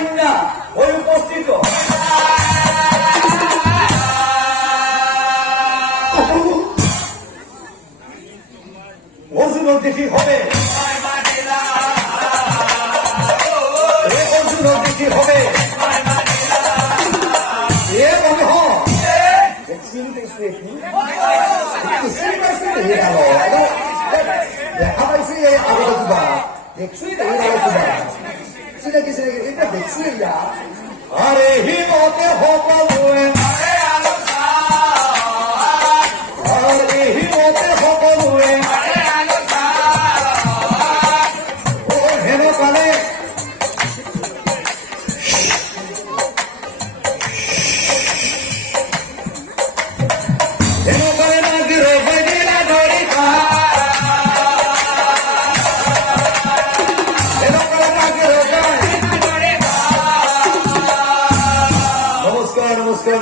কন্যা ওই উপস্থিত অর্জুনের দেখি হবে অর্জুনের দেখি হবে এ মনে হয় দেখা পাইছি আগতে কিবা দেখছি চিনাকি চিনাকি এটা দেখছি আরে হিমতে সকলোৱে আরে হিমতে সকলোৱে হেন কালে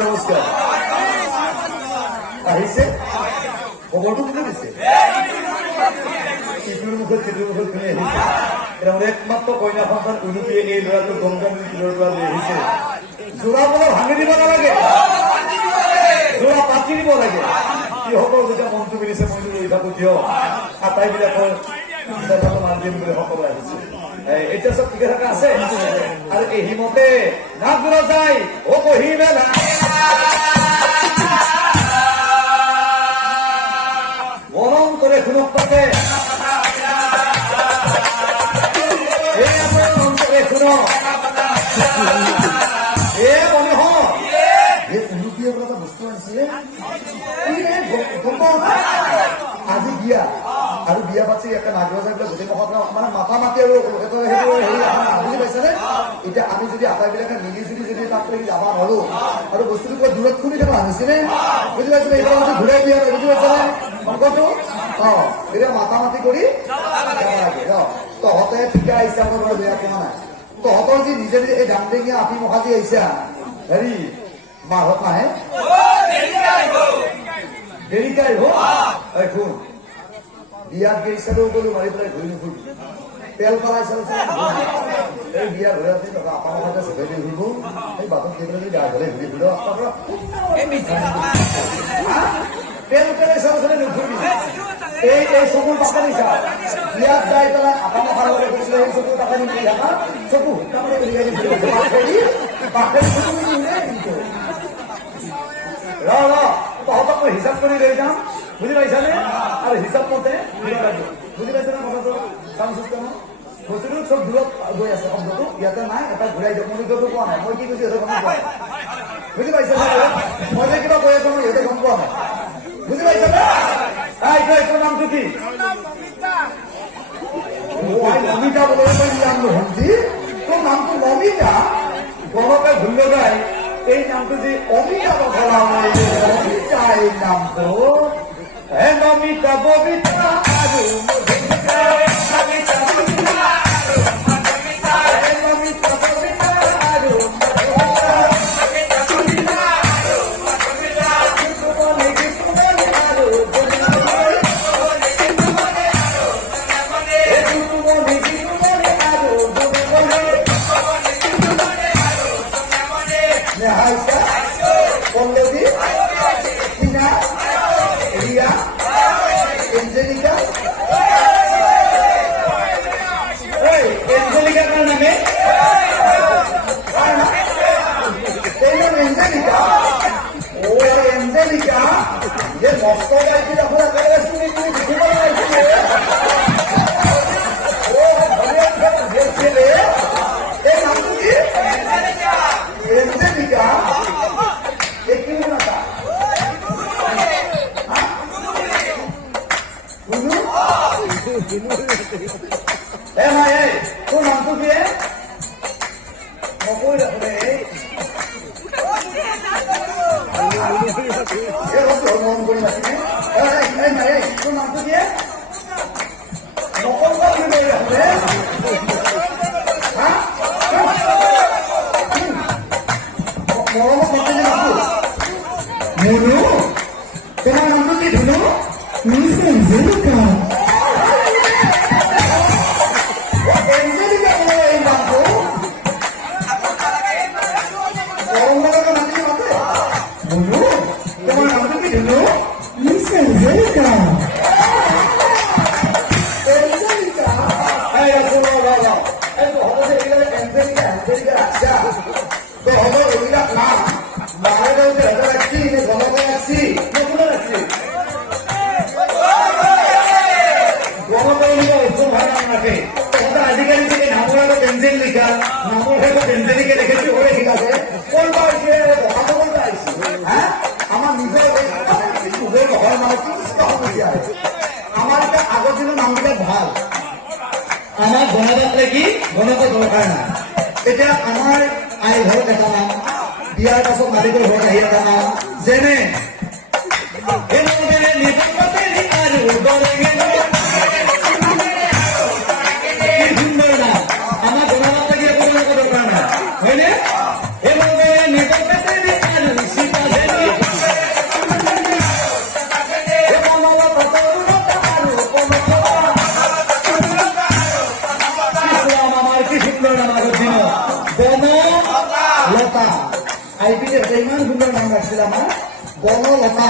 নমস্কাৰ আহিছে খবৰটো কোনে দিছে ইটোৰ মুখত সিটোৰ মুখত শুনি আহিছে এতিয়া মোৰ একমাত্ৰ কন্যা সন্তান উলুটিয়ে এই ল'ৰাটো গংগা নদীৰ পৰা লৈ আহিছে যোৰা বোলে ভাঙি দিব নালাগে যোৰা পাতি দিব লাগে সিহঁতৰ যেতিয়া মনটো মিলিছে মইতো লৈ থাকো কিয় আটাইবিলাকৰ মান দিম বুলি সকলো আহিছে এতিয়া চব ঠিকে থাকে আছে আৰু এই হিমতে নাগৰ যায় অ কহিবেলা মৰম কৰে শুনক পাতে মৰম কৰে শুনক এ মনে হয় এই উলুটিয়ে এটা বস্তু আনিছে আজি বিয়া আৰু বিয়া পাতি একে নাগৰ যায় বোলে গোটেই মহত মানে মাথা মাতি আৰু বুজি পাইছেনে এতিয়া আমি যদি আটাইবিলাকে মিলি জুলি যদি তাত যাব নোৱাৰো আৰু বস্তুটো কিবা দূৰত শুনি থকা হৈছেনে বুজি পাইছেনে এইবিলাক বস্তু ঘূৰাই দিয়া বুজি পাইছেনে অংকটো এতিয়া মাথা মাতি কৰি যাব লাগে তহঁতে ঠিকা আহিছা মোৰ বাৰু বেয়া কোৱা নাই তহঁতৰ যি নিজে নিজে এই ডাংডেঙীয়া আপি মখা যি আহিছা হেৰি মাহত নাহে দেৰিকে আহিব শুন বিয়াত গৈছিলো গলো মাৰি পেলাই ঘূৰি নুফুৰিবি তেল পেলাই চাইছিল এই বিয়া ঘূৰাই আছে আপা মখাতে চুকাই দি ঘূৰিব এই বাটত গৈ পেলাই গা ঘৰে ঘূৰি ফুৰিব তেল পেলাই চাইছিলে নুফুৰিবি এই চকুৰ পাকানি চা বিয়াত যাই পেলাই আপা মখাৰ লগত গৈছিলে এই চকুৰ পাকানি মাৰি থাকা চকু তহঁতক মই হিচাপ কৰি লৈ যাম বুজি পাইছানে আৰু হিচাপ মতে বুজি পাইছানে কথাটো চাউণ্ড চিষ্টেমত বস্তুটো চব দূৰত গৈ আছে শব্দটো ইয়াতে নাই এটা ঘূৰাই দিয়ক মই নিজৰটো কোৱা নাই মই কি কৈছো সিহঁতে গম পোৱা নাই বুজি পাইছানে মই যে কিবা কৈ আছো মই সিহঁতে গম পোৱা নাই বুজি পাইছানে এইটোৰ নামটো কি নমিতা বলে ভণ্টি তোৰ নামটো নমিতা গণকে ভুল লগাই এই নামটো যে অমিতা বলা হয় অমিতা এই নামটো হে নমিতা ববিতা আৰু তোৰ নামটো কি মন কৰি নাছিলে তোৰ নামটো কি নকল মৰমত নকলি নামটো মুনু তোমাৰ নামটো কি ধুনু দৰকাৰ নাই এতিয়া আমাৰ আই ঘৰত এটা নাম বিয়াৰ পাছত মালিকৰ ঘৰত আহি এটা নাম যেনে বনলতা আইপিতে ইমান সুন্দৰ নাম ৰাখিছিল আমাৰ বনলতা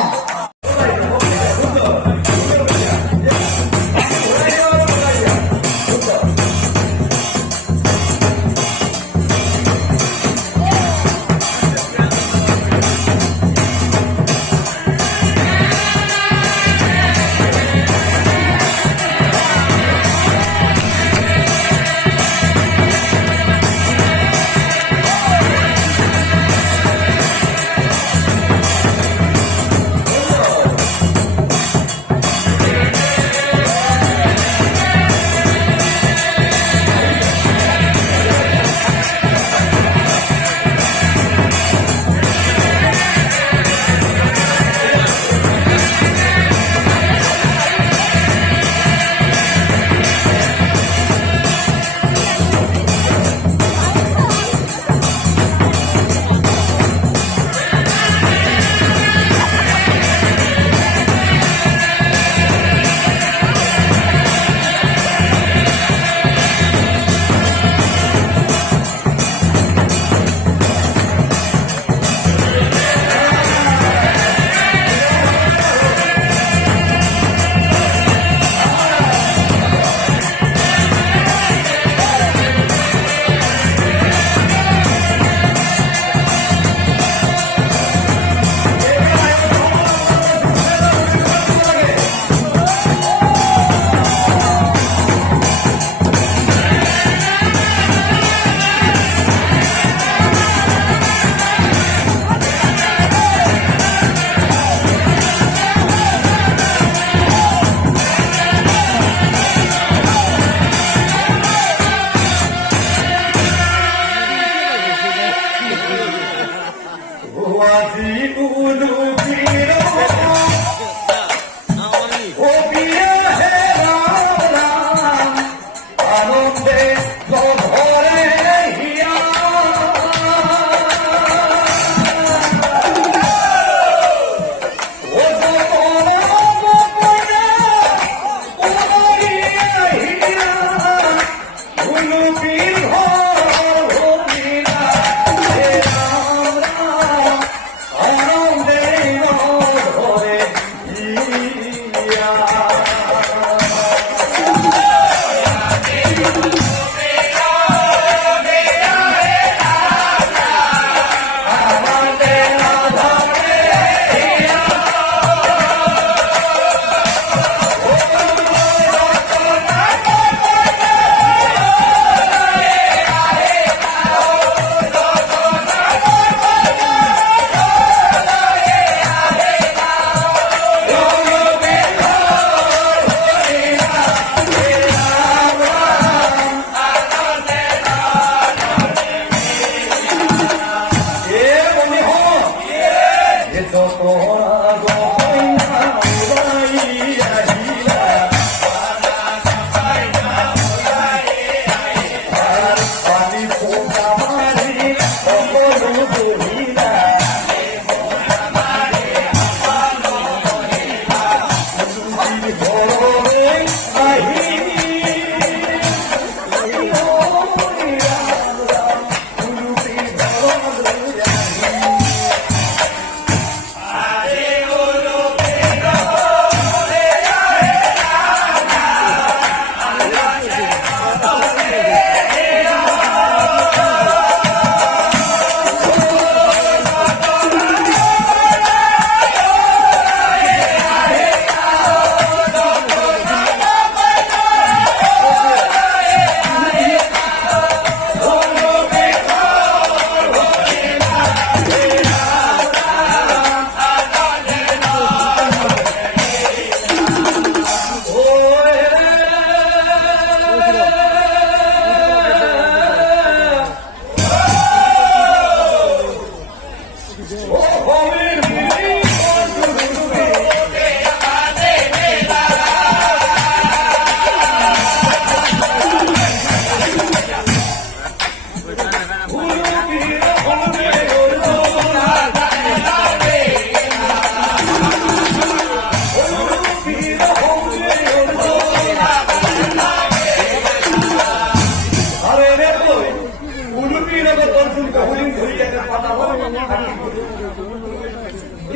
লগত অৰ্জুন বহুদিন ধৰি ইয়াতে পাতালত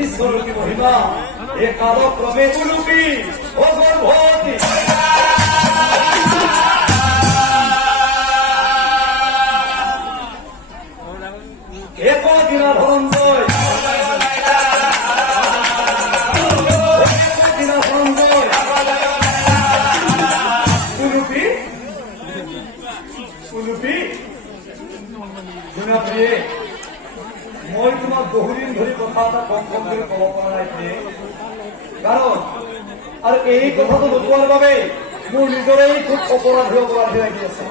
ঈশ্বৰৰ কি মহিমা এ কালক্ৰমে উলুপি ও গৰ্ভৱতী একদিনা ধনঞ্জয় মই তোমাক বহুদিন ধৰি কথা এটা কম কম কৰি কব পৰা নাই কাৰণ আৰু এই কথাটো নোপোৱাৰ বাবে মোৰ নিজৰেই খুব অপৰাধী লাগি আছে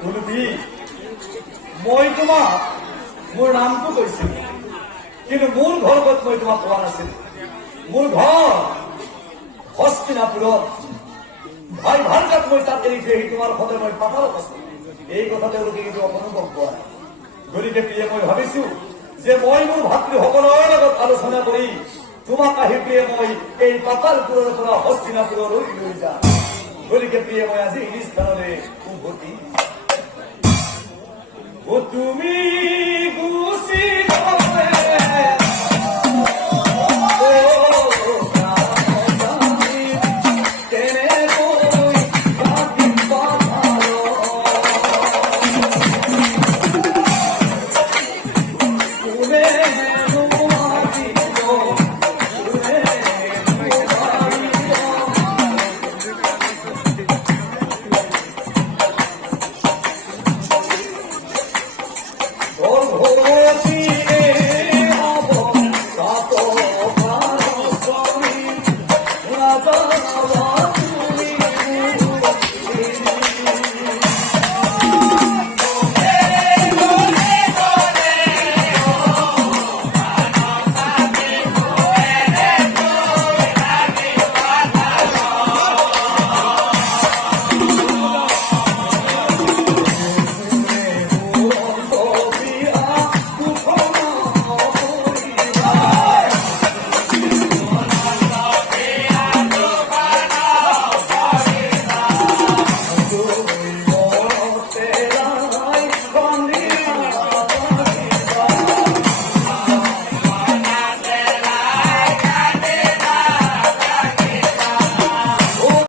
গুৰুপী মই তোমাক মোৰ নামটো কৈছিলো কিন্তু মোৰ ঘৰ ক'ত মই তোমাক কোৱা নাছিলো মোৰ ঘৰ হস্তিনাপুৰত ভাই ভালকাত মই তাত এৰি থৈ আহি তোমাৰ সদায় মই পাতালত আছো এই কথা তেওঁলোকে কিন্তু অনুভৱ কৰা নাই গতিকে প্ৰিয়ে মই ভাবিছো যে মই মোৰ ভাতৃসকলৰ লগত আলোচনা কৰি তোমাক আহি প্ৰিয়ে মই এই পাতালপুৰৰ পৰা হস্তিনাপুৰলৈ লৈ যাম গতিকে প্ৰিয়ে মই আজি এই স্থানলৈ উভতি তুমি